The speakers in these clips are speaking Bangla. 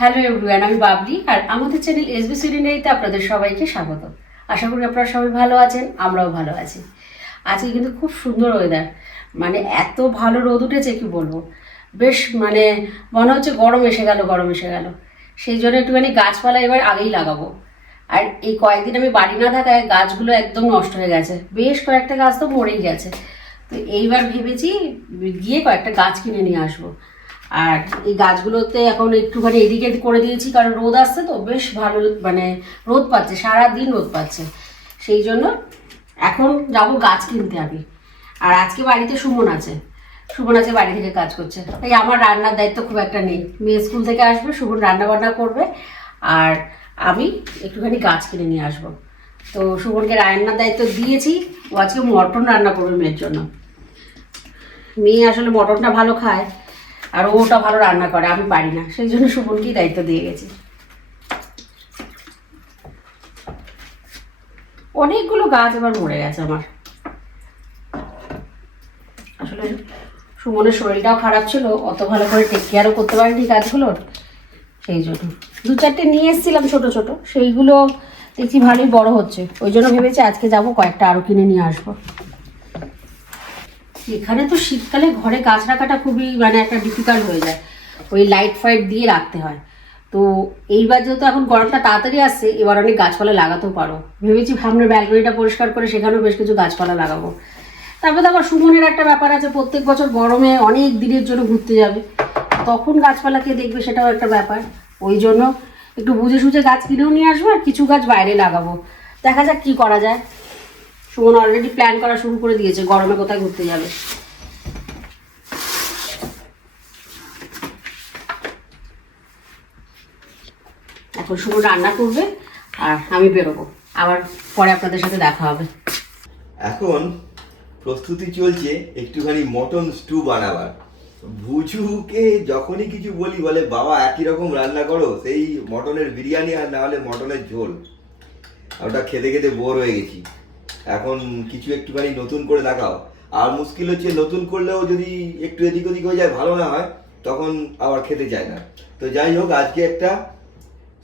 হ্যালো এভরিওয়ান আমি বাবলি, আর আমাদের চ্যানেল এসবি সিরিনারিতে আপনাদের সবাইকে স্বাগত। আশা করি আপনারা সবাই ভালো আছেন, আমরাও ভালো আছি। আজকে কিন্তু খুব সুন্দর ওয়েদার মানে এত ভালো রোদ উঠেছে, কি বলব? বেশ মানে মনে হচ্ছে গরম এসে গেল, গরম এসে গেল। সেই জন্য একটুখানি গাছপালা এবার আগেই লাগাবো। আর এই কয়েকদিন আমি বাড়ি না থাকায় গাছগুলো একদম নষ্ট হয়ে গেছে। বেশ কয়েকটা গাছ তো মরেই গেছে। তো এইবার ভেবেছি গিয়ে কয়েকটা গাছ কিনে নিয়ে আসব। আর এই গাছগুলোতে এখন একটুখানি এদিকে করে দিয়েছি, কারণ রোদ আসছে তো, বেশ ভালো মানে রোদ পাচ্ছে সারা দিন রোদ পাচ্ছে। সেই জন্য এখন যাব গাছ কিনতে আমি আর আজকে বাড়িতে সুমন আছে। সুমন আছে বাড়ি থেকে কাজ করছে। তাই আমার রান্নার দায়িত্ব খুব একটা নেই। মেয়ে স্কুল থেকে আসবে, সুমন রান্না বান্না করবে, আর আমি একটুখানি গাছ কিনে নিয়ে আসব। তো সুমনকে রান্নার দায়িত্ব দিয়েছি, ও আজকে মটন রান্না করবে মেয়ের জন্য। মেয়ে আসলে মটনটা ভালো খায়। আর ওটা ভালো রান্না করে, আমি পারি না। সেই জন্য সুমনকেই দায়িত্ব দিয়ে গেছি। অনেকগুলো গাছ এবার মরে গেছে আমার। আসলে সুমনের শরীরটাও খারাপ ছিল, অত ভালো করে টেক কেয়ারও করতে পারিনি গাছগুলোর। সেই জন্য দু চারটে নিয়ে এসেছিলাম ছোট ছোট, সেইগুলো দেখছি ভালোই বড় হচ্ছে। ওই জন্য ভেবেছি আজকে যাব, কয়েকটা আরও কিনে নিয়ে আসব। এখানে তো শীতকালে ঘরে গাছ রাখাটা খুবই মানে একটা ডিফিকাল্ট হয়ে যায়। ওই লাইট ফাইট দিয়ে রাখতে হয়। তো এইবার যেহেতু এখন গরমটা তাড়াতাড়ি আসছে, এবার অনেক গাছপালা লাগাতেও পারো। ভেবেছি সামনের ব্যালকনিটা পরিষ্কার করে সেখানেও বেশ কিছু গাছপালা লাগাবো। তারপরে আবার সুমনের একটা ব্যাপার আছে, প্রত্যেক বছর গরমে অনেক দিনের জন্য ঘুরতে যাবে। তখন গাছপালা কে দেখবে সেটাও একটা ব্যাপার। ওই জন্য একটু বুঝে সুঝে গাছ কিনেও নিয়ে আসব আর কিছু গাছ বাইরে লাগাবো। দেখা যাক কি করা যায়। সুমন অলরেডি প্ল্যান করা শুরু করে দিয়েছে, গরমে কোথায় ঘুরতে যাবে? এখন সুমন রান্না করবে আর আমি বেরোবো। আবার পরে আপনাদের সাথে দেখা হবে। এখন প্রস্তুতি চলছে একটুখানি মটন স্টু বানাবার। ভুজুকে যখনই কিছু বলি, বলে, বাবা, একই রকম রান্না করো, সেই মটনের বিরিয়ানি আর না হলে মটনের ঝোল। ওটা খেতে খেতে বোর হয়ে গেছি। এখন কিছু একটুখানি নতুন করে দেখাও। আর মুশকিল হচ্ছে নতুন করলেও যদি একটু এদিক ওদিক হয়ে যায়, ভালো না হয়, তখন আবার খেতে চায় না। তো যাই হোক, আজকে একটা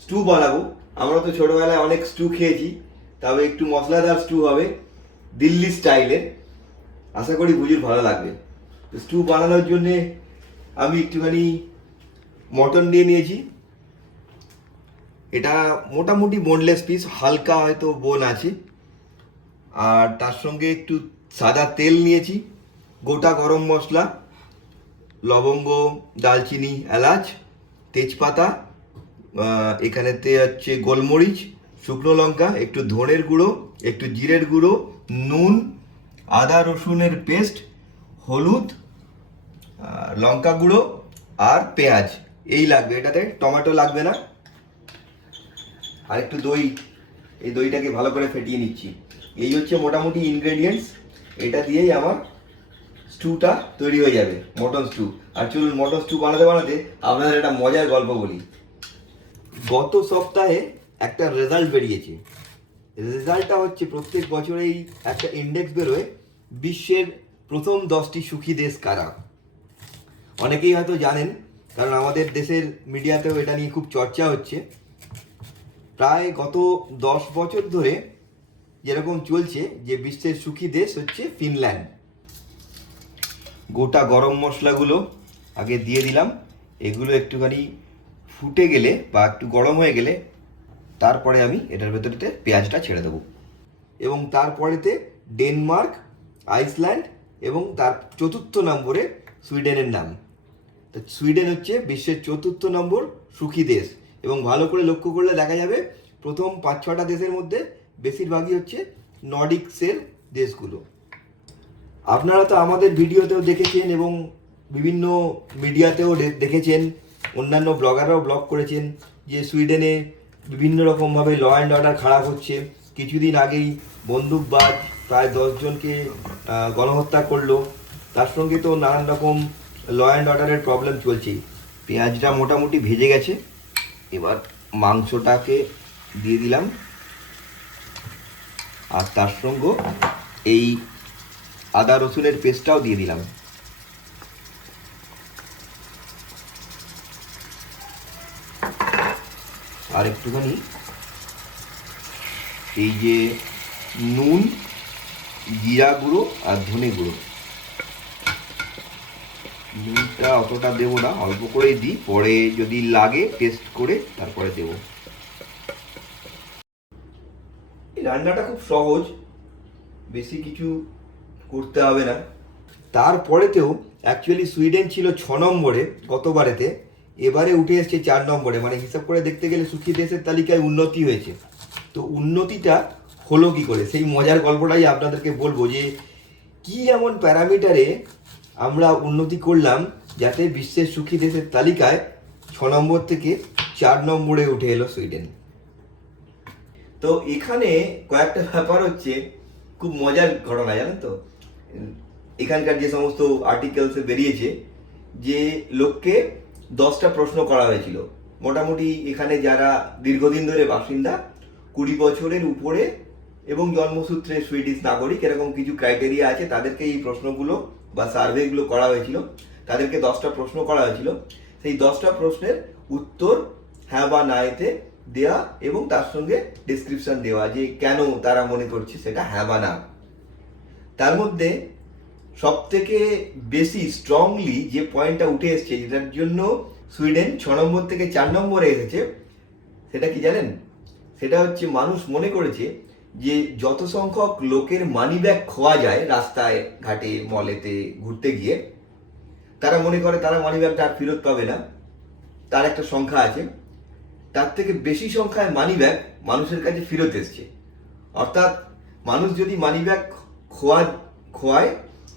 স্টু বানাবো। আমরা তো ছোটোবেলায় অনেক স্টু খেয়েছি, তবে একটু মশলাদার স্টু হবে, দিল্লি স্টাইলের আশা করি বুঝির ভালো লাগবে। তো স্টু বানানোর জন্যে আমি একটুখানি মটন নিয়ে নিয়েছি। এটা মোটামুটি বোনলেস পিস হালকা হয়তো বোন আছে। আর তার সঙ্গে একটু সাদা তেল নিয়েছি, গোটা গরম মশলা, লবঙ্গ, দালচিনি, এলাচ, তেজপাতা এখানেতে হচ্ছে গোলমরিচ, শুকনো লঙ্কা, একটু ধনের গুঁড়ো, একটু জিরের গুঁড়ো, নুন, আদা রসুনের পেস্ট, হলুদ লঙ্কা গুঁড়ো আর পেঁয়াজ। এই লাগবে, এটাতে টমেটো লাগবে না। আর একটু দই, এই দইটাকে ভালো করে ফেটিয়ে নিচ্ছি। এই হচ্ছে মোটামুটি ইনগ্রেডিয়েন্টস এটা দিয়েই আমার স্টুটা তৈরি হয়ে যাবে মটন স্টু আর চলুন মটন স্টু বানাতে বানাতে আপনাদের একটা মজার গল্প বলি। গত সপ্তাহে একটা রেজাল্ট বেরিয়েছে। রেজাল্টটা হচ্ছে প্রত্যেক বছরেই একটা ইন্ডেক্স বেরোয়, বিশ্বের প্রথম দশটি সুখী দেশ কারা? অনেকেই হয়তো জানেন, কারণ আমাদের দেশের মিডিয়াতেও এটা নিয়ে খুব চর্চা হচ্ছে। প্রায় গত দশ বছর ধরে যেরকম চলছে, যে বিশ্বের সুখী দেশ হচ্ছে ফিনল্যান্ড। গোটা গরম মশলাগুলো আগে দিয়ে দিলাম। এগুলো একটুখানি ফুটে গেলে বা একটু গরম হয়ে গেলে তারপরে আমি এটার ভেতরেতে পেঁয়াজটা ছেড়ে দেবো। এবং তারপরেতে ডেনমার্ক, আইসল্যান্ড এবং তার চতুর্থ নম্বরে সুইডেনের নাম। তো সুইডেন হচ্ছে বিশ্বের চতুর্থ নম্বর সুখী দেশ। এবং ভালো করে লক্ষ্য করলে দেখা যাবে, প্রথম পাঁচ ছটা দেশের মধ্যে বেশিরভাগই হচ্ছে নর্ডিক্সের দেশগুলো। আপনারা তো আমাদের ভিডিওতেও দেখেছেন এবং বিভিন্ন মিডিয়াতেও দেখেছেন, অন্যান্য ব্লগাররাও ব্লগ করেছেন যে সুইডেনে বিভিন্ন রকমভাবে ল অ্যান্ড অর্ডার খারাপ হচ্ছে। কিছুদিন আগেই বন্দুকবাজ প্রায় দশজনকে গণহত্যা করল। তার সঙ্গে তো নানান রকম ল অ্যান্ড অর্ডারের প্রবলেম চলছেই পেঁয়াজটা মোটামুটি ভেজে গেছে। এবার মাংসটাকে দিয়ে দিলাম। আর তার সঙ্গে এই আদা রসুনের পেস্টটাও দিয়ে দিলাম। আর একটুখানি এই যে নুন, জিরা গুঁড়ো আর ধনে গুঁড়ো। নুনটা অতটা দেবো না, অল্প করেই দিই, পরে যদি লাগে টেস্ট করে তারপরে দেবো এই রান্নাটা খুব সহজ, বেশি কিছু করতে হবে না। তারপরেতেও অ্যাকচুয়ালি সুইডেন ছিল ছ নম্বরে গতবারেতে, এবারে উঠে এসছে চার নম্বরে মানে হিসাব করে দেখতে গেলে সুখী দেশের তালিকায় উন্নতি হয়েছে। তো উন্নতিটা হলো কি করে? সেই মজার গল্পটাই আপনাদেরকে বলব যে, কি এমন প্যারামিটারে আমরা উন্নতি করলাম যাতে বিশ্বের সুখী দেশের তালিকায় ছ নম্বর থেকে চার নম্বরে উঠে এলো সুইডেন? তো এখানে কয়েকটা ব্যাপার হচ্ছে, খুব মজার ঘটনা, জানেন তো? এখানকার যে সমস্ত আর্টিকেলসে বেরিয়েছে যে লোককে দশটা প্রশ্ন করা হয়েছিল। মোটামুটি এখানে যারা দীর্ঘদিন ধরে বাসিন্দা, কুড়ি বছরের উপরে এবং জন্মসূত্রে সুইডিশ নাগরিক, এরকম কিছু ক্রাইটেরিয়া আছে, তাদেরকে এই প্রশ্নগুলো বা সার্ভেগুলো করা হয়েছিল। তাদেরকে দশটা প্রশ্ন করা হয়েছিল। সেই দশটা প্রশ্নের উত্তর হ্যাঁ বা না এতে দেওয়া এবং তার সঙ্গে ডিসক্রিপশন দেওয়া যে কেন তারা মনে করছে সেটা হ্যাঁ বা না তার মধ্যে সব থেকে বেশি স্ট্রংলি যে পয়েন্টটা উঠে এসছে, যেটার জন্য সুইডেন ছ নম্বর থেকে চার নম্বরে এসেছে, সেটা কি জানেন? সেটা হচ্ছে মানুষ মনে করেছে যে যত সংখ্যক লোকের মানি ব্যাগ খোয়া যায় রাস্তায়, ঘাটে মলেতে ঘুরতে গিয়ে, তারা মনে করে তারা মানি ব্যাগটা আর ফেরত পাবে না। তার একটা সংখ্যা আছে। তার থেকে বেশি সংখ্যায় মানি ব্যাগ মানুষের কাছে ফেরত এসছে। অর্থাৎ মানুষ যদি মানি ব্যাগ খোয়া, খোয়ায়,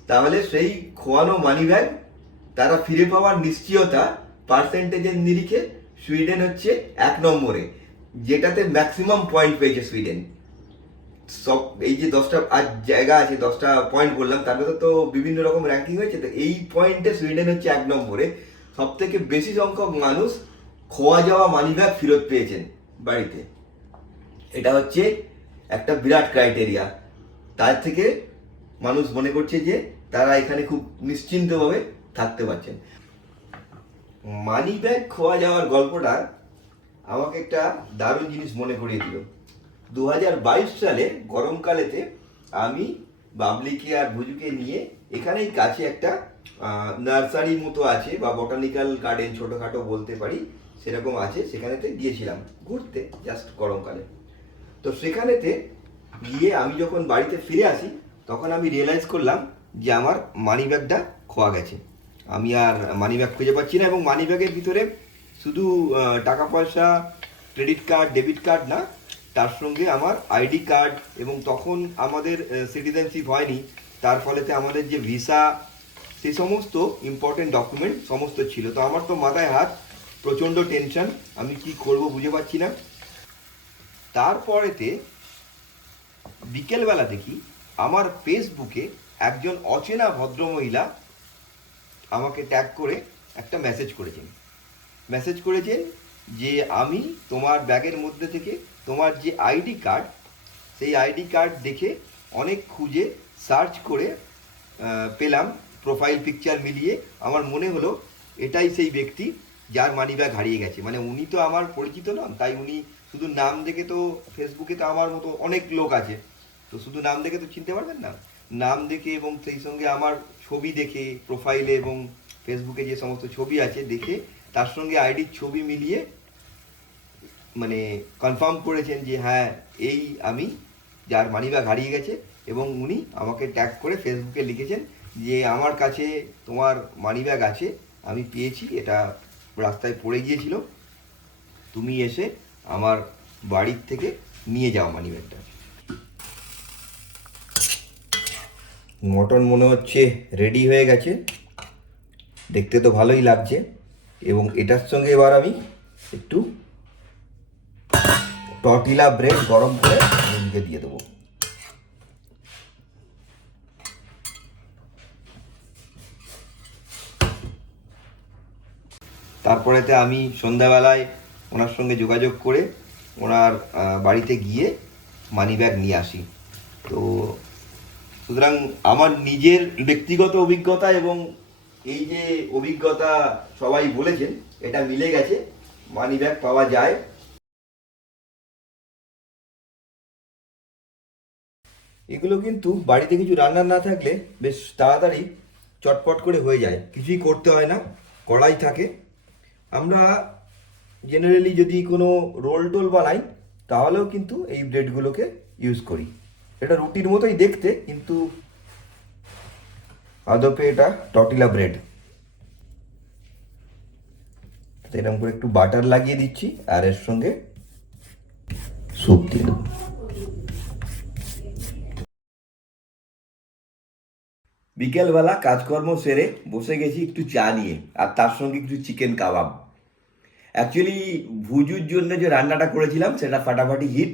তাহলে সেই খোয়ানো মানি ব্যাগ তারা ফিরে পাওয়ার নিশ্চয়তা পার্সেন্টেজের নিরিখে সুইডেন হচ্ছে এক নম্বরে, যেটাতে ম্যাক্সিমাম পয়েন্ট পেয়েছে সুইডেন। সব এই যে দশটা, আজ জায়গা আছে, দশটা পয়েন্ট বললাম, তার মধ্যে তো বিভিন্ন রকম র্যাঙ্কিং হয়েছে, তো এই পয়েন্টে সুইডেন হচ্ছে এক নম্বরে। সব থেকে বেশি সংখ্যক মানুষ খোয়া যাওয়া মানি ব্যাগ ফেরত পেয়েছেন বাড়িতে। এটা হচ্ছে একটা বিরাট ক্রাইটেরিয়া তার থেকে মানুষ মনে করছে যে তারা এখানে খুব নিশ্চিন্তভাবে থাকতে পারছেন। মানি ব্যাগ খোয়া যাওয়ার গল্পটা আমাকে একটা দারুণ জিনিস মনে করিয়ে দিল। দু হাজার বাইশ সালে গরমকালেতে আমি বাবলিকে আর ভুজুকে নিয়ে এখানেই কাছে একটা নার্সারি মতো আছে বা বটানিক্যাল গার্ডেন ছোটোখাটো বলতে পারি। সেরকম আছে, সেখানেতে গিয়েছিলাম, ঘুরতে জাস্ট গরমকালে। তো সেখানেতে গিয়ে আমি যখন বাড়িতে ফিরে আসি, তখন আমি রিয়েলাইজ করলাম যে আমার মানি ব্যাগটা খোয়া গেছে। আমি আর মানি ব্যাগ খুঁজে পাচ্ছি না এবং মানি ব্যাগের ভিতরে শুধু টাকা পয়সা ক্রেডিট কার্ড ডেবিট কার্ড না, তার সঙ্গে আমার আইডি কার্ড এবং তখন আমাদের সিটিজেনশিপ হয়নি, তার ফলেতে আমাদের যে ভিসা সেই সমস্ত ইম্পর্টেন্ট ডকুমেন্ট সমস্ত ছিল। তো আমার তো মাথায় হাত প্রচণ্ড টেনশন আমি কি করব বুঝে পাচ্ছি না। তারপরেতে বিকেলবেলা দেখি আমার ফেসবুকে একজন অচেনা ভদ্রমহিলা আমাকে ট্যাগ করে একটা মেসেজ করেছেন। মেসেজ করেছেন যে আমি তোমার ব্যাগের মধ্যে থেকে তোমার যে আইডি কার্ড সেই আইডি কার্ড দেখে অনেক খুঁজে সার্চ করে পেলাম প্রোফাইল পিকচার মিলিয়ে। আমার মনে হলো এটাই সেই ব্যক্তি। যার মানি ব্যাগ হারিয়ে গেছে। মানে উনি তো আমার পরিচিত নন, তাই উনি শুধু নাম দেখে তো ফেসবুকে তো আমার মতো অনেক লোক আছে। তো শুধু নাম দেখে তো চিনতে পারবেন না? নাম দেখে এবং সেই সঙ্গে আমার ছবি দেখে প্রোফাইলে এবং ফেসবুকে যে সমস্ত ছবি আছে, দেখে তার সঙ্গে আইডির ছবি মিলিয়ে মানে কনফার্ম করেছেন যে হ্যাঁ এই আমি যার মানিব্যাগ হারিয়ে গেছে এবং উনি আমাকে ট্যাগ করে ফেসবুকে লিখেছেন যে আমার কাছে তোমার মানিব্যাগ আছে, আমি পেয়েছি, এটা রাস্তায় পড়ে গিয়েছিল, তুমি এসে আমার বাড়ির থেকে নিয়ে যাও মানিব্যাগটা মটন মনে হচ্ছে রেডি হয়ে গেছে। দেখতে তো ভালোই লাগছে। এবং এটার সঙ্গে এবার আমি একটু টর্টিলা ব্রেড গরম করে দিয়ে দেবো। তারপরেতে আমি সন্ধ্যাবেলায় ওনার সঙ্গে যোগাযোগ করে ওনার বাড়িতে গিয়ে মানি ব্যাগ নিয়ে আসি। তো সুতরাং আমার নিজের ব্যক্তিগত অভিজ্ঞতা এবং এই যে অভিজ্ঞতা সবাই বলেছেন, এটা মিলে গেছে মানি ব্যাগ পাওয়া যায়। এগুলো কিন্তু বাড়িতে কিছু রান্না না থাকলে বেশ তাড়াতাড়ি চটপট করে হয়ে যায়। কিছুই করতে হয় না, কড়াই থাকে। আমরা জেনারেলি যদি কোনো রোল টোল বানাই, তাহলেও কিন্তু এই ব্রেডগুলোকে ইউজ করি। এটা রুটির মতোই দেখতে, কিন্তু আদপে এটা টটিলা ব্রেড এরকম করে একটু বাটার লাগিয়ে দিচ্ছি, আর এর সঙ্গে স্যুপ দিয়ে দেবো। বিকেলবেলা কাজকর্ম সেরে বসে গেছি একটু চা নিয়ে, আর তার সঙ্গে একটু চিকেন কাবাব অ্যাকচুয়ালি ভুজুর জন্য যে রান্নাটা করেছিলাম, সেটা ফাটাফাটি হিট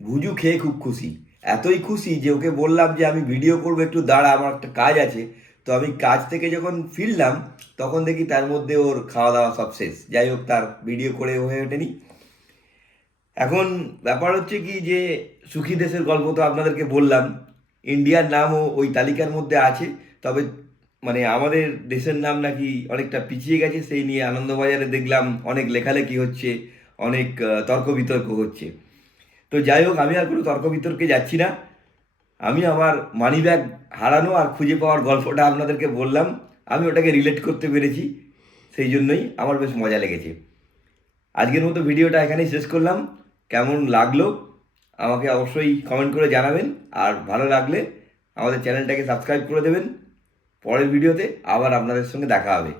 ভুজু খেয়ে খুব খুশি। এতই খুশি যে ওকে বললাম যে, আমি ভিডিও করব, একটু দাঁড়া, আমার একটা কাজ আছে। তো আমি কাজ থেকে যখন ফিরলাম, তখন দেখি তার মধ্যে ওর খাওয়া দাওয়া সব শেষ। যাই হোক, তার ভিডিও করে হয়ে ওঠেনি। এখন ব্যাপার হচ্ছে কি যে, সুখী দেশের গল্প তো আপনাদেরকে বললাম। ইন্ডিয়ার নামও ওই তালিকার মধ্যে আছে, তবে মানে আমাদের দেশের নাম নাকি অনেকটা পিছিয়ে গেছে, সেই নিয়ে আনন্দবাজারে দেখলাম অনেক লেখালেখি হচ্ছে, অনেক তর্ক বিতর্ক হচ্ছে। তো যাই হোক, আমি আর কোনো তর্ক বিতর্কে যাচ্ছি না। আমি আমার মানি ব্যাগ হারানো আর খুঁজে পাওয়ার গল্পটা আপনাদেরকে বললাম, আমি ওটাকে রিলেট করতে পেরেছি, সেই জন্যই আমার বেশ মজা লেগেছে। আজকের মতো ভিডিওটা এখানেই শেষ করলাম। কেমন লাগল? আমাকে অবশ্যই কমেন্ট করে জানাবেন। আর ভালো লাগলে আমাদের চ্যানেলটাকে সাবস্ক্রাইব করে দেবেন। পরের ভিডিওতে আবার আপনাদের সঙ্গে দেখা হবে।